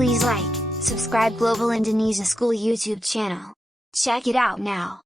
Please like, subscribe Global Indonesia School YouTube channel. Check it out now.